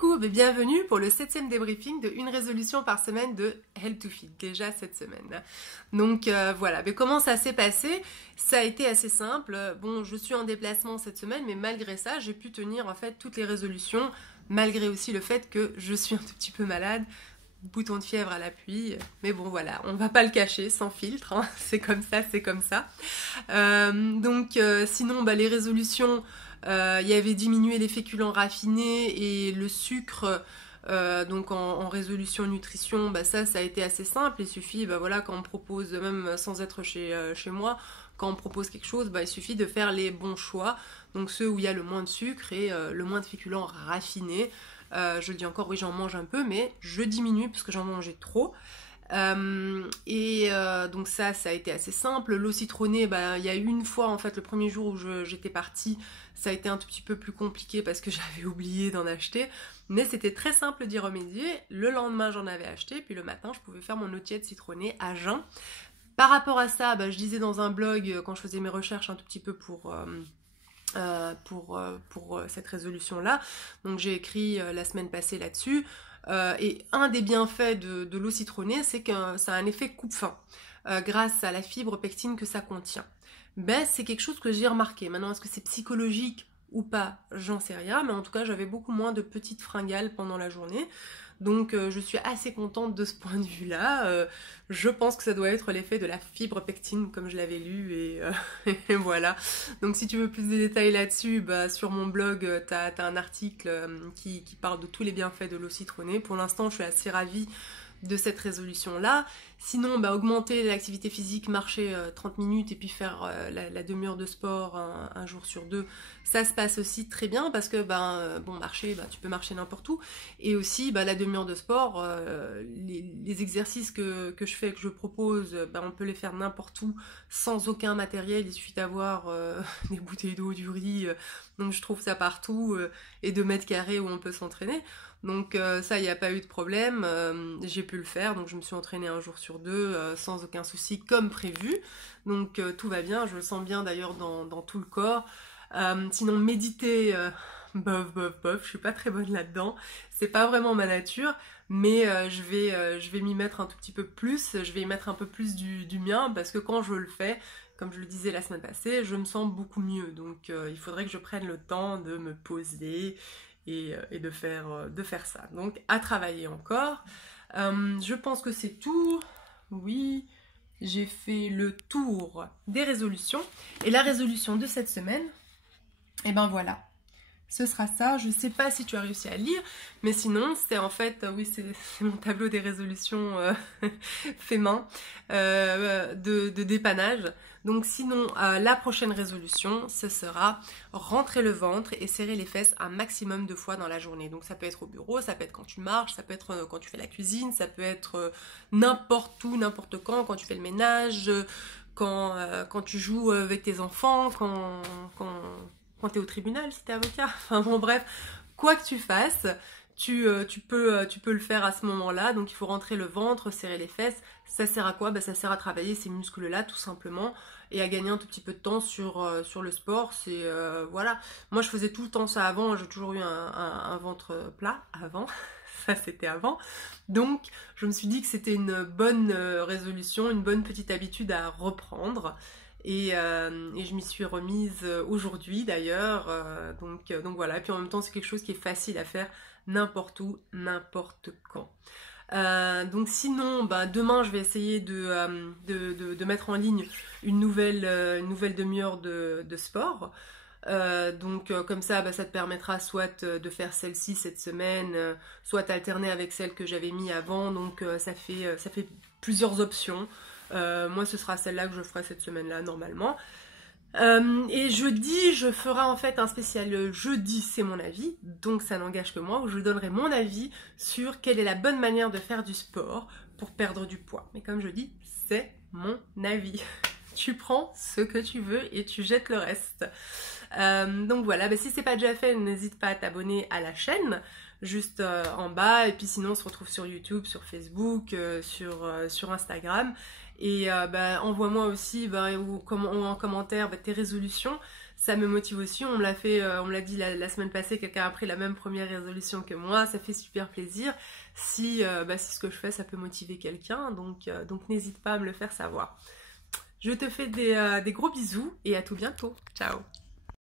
Coucou, bienvenue pour le 7e débriefing de une résolution par semaine de Help to Fit, déjà cette semaine. Donc voilà, mais comment ça s'est passé? Ça a été assez simple. Bon, je suis en déplacement cette semaine, mais malgré ça, j'ai pu tenir en fait toutes les résolutions, malgré aussi le fait que je suis un tout petit peu malade. Bouton de fièvre à l'appui, mais bon voilà, on va pas le cacher sans filtre, hein. C'est comme ça, c'est comme ça. Sinon, les résolutions, il y avait diminuer les féculents raffinés et le sucre, donc en résolution nutrition, ça a été assez simple. Il suffit, voilà, quand on propose, même sans être chez moi, quand on propose quelque chose, il suffit de faire les bons choix, donc ceux où il y a le moins de sucre et le moins de féculents raffinés. Je le dis encore, oui, j'en mange un peu, mais je diminue parce que j'en mangeais trop. Donc ça a été assez simple. L'eau citronnée, il y a eu une fois, en fait, le premier jour où j'étais partie, ça a été un tout petit peu plus compliqué parce que j'avais oublié d'en acheter. Mais c'était très simple d'y remédier. Le lendemain, j'en avais acheté, puis le matin, je pouvais faire mon eau tiède citronnée à jeun. Par rapport à ça, je disais dans un blog, quand je faisais mes recherches un tout petit peu pour cette résolution-là. Donc j'ai écrit la semaine passée là-dessus. Et un des bienfaits de l'eau citronnée, c'est que ça a un effet coupe-faim, grâce à la fibre pectine que ça contient. C'est quelque chose que j'ai remarqué. Maintenant, est-ce que c'est psychologique ou pas? J'en sais rien, mais en tout cas, j'avais beaucoup moins de petites fringales pendant la journée. Donc je suis assez contente de ce point de vue-là. Je pense que ça doit être l'effet de la fibre pectine, comme je l'avais lu, et voilà. Donc si tu veux plus de détails là-dessus, sur mon blog, t'as un article qui parle de tous les bienfaits de l'eau citronnée. Pour l'instant, je suis assez ravie de cette résolution-là. Sinon, augmenter l'activité physique, marcher 30 minutes et puis faire la demi-heure de sport un jour sur deux, ça se passe aussi très bien parce que, marcher, tu peux marcher n'importe où. Et aussi, la demi-heure de sport, les exercices que je fais, que je propose, on peut les faire n'importe où sans aucun matériel. Il suffit d'avoir des bouteilles d'eau, du riz, donc je trouve ça partout, et 2 mètres carrés où on peut s'entraîner. Donc ça, il n'y a pas eu de problème, j'ai pu le faire, donc je me suis entraînée un jour sur deux sans aucun souci comme prévu. Donc tout va bien, je le sens bien d'ailleurs dans tout le corps. Sinon méditer, bof, je suis pas très bonne là-dedans, c'est pas vraiment ma nature, mais je vais m'y mettre un tout petit peu plus, je vais y mettre un peu plus du mien, parce que quand je le fais, comme je le disais la semaine passée, je me sens beaucoup mieux, donc il faudrait que je prenne le temps de me poser et de faire ça. Donc à travailler encore. Je pense que c'est tout. Oui, j'ai fait le tour des résolutions. Et la résolution de cette semaine, voilà. Ce sera ça. Je sais pas si tu as réussi à lire, mais sinon, c'est en fait, oui, c'est mon tableau des résolutions fait main, de dépannage. Donc sinon, la prochaine résolution, ce sera rentrer le ventre et serrer les fesses un maximum de fois dans la journée. Donc ça peut être au bureau, ça peut être quand tu marches, ça peut être quand tu fais la cuisine, ça peut être n'importe où, n'importe quand tu fais le ménage, quand tu joues avec tes enfants, quand t'es au tribunal, si t'es avocat, enfin bon bref, quoi que tu fasses, tu peux le faire à ce moment-là. Donc il faut rentrer le ventre, serrer les fesses. Ça sert à quoi? Ça sert à travailler ces muscles-là tout simplement et à gagner un tout petit peu de temps sur le sport. C'est voilà. Moi je faisais tout le temps ça avant, j'ai toujours eu un ventre plat avant. Ça c'était avant. Donc je me suis dit que c'était une bonne résolution, une bonne petite habitude à reprendre. Et je m'y suis remise aujourd'hui d'ailleurs, donc voilà. Et puis en même temps c'est quelque chose qui est facile à faire n'importe où, n'importe quand. Donc sinon, demain je vais essayer de mettre en ligne une nouvelle demi-heure de sport. Comme ça, ça te permettra soit de faire celle-ci cette semaine, soit alterner avec celle que j'avais mis avant. Donc ça fait plusieurs options. Moi ce sera celle-là que je ferai cette semaine-là normalement. Et jeudi, je ferai en fait un spécial jeudi, c'est mon avis, donc ça n'engage que moi, où je donnerai mon avis sur quelle est la bonne manière de faire du sport pour perdre du poids. Mais comme je dis, c'est mon avis. Tu prends ce que tu veux et tu jettes le reste. Donc voilà, si c'est pas déjà fait, n'hésite pas à t'abonner à la chaîne, juste en bas, et puis sinon on se retrouve sur YouTube, sur Facebook, sur Instagram. Et envoie-moi aussi ou en commentaire tes résolutions. Ça me motive aussi, on me l'a fait, on me l'a dit la semaine passée, quelqu'un a pris la même première résolution que moi, ça fait super plaisir. Si ce que je fais, ça peut motiver quelqu'un, donc n'hésite pas à me le faire savoir. Je te fais des gros bisous et à tout bientôt. Ciao!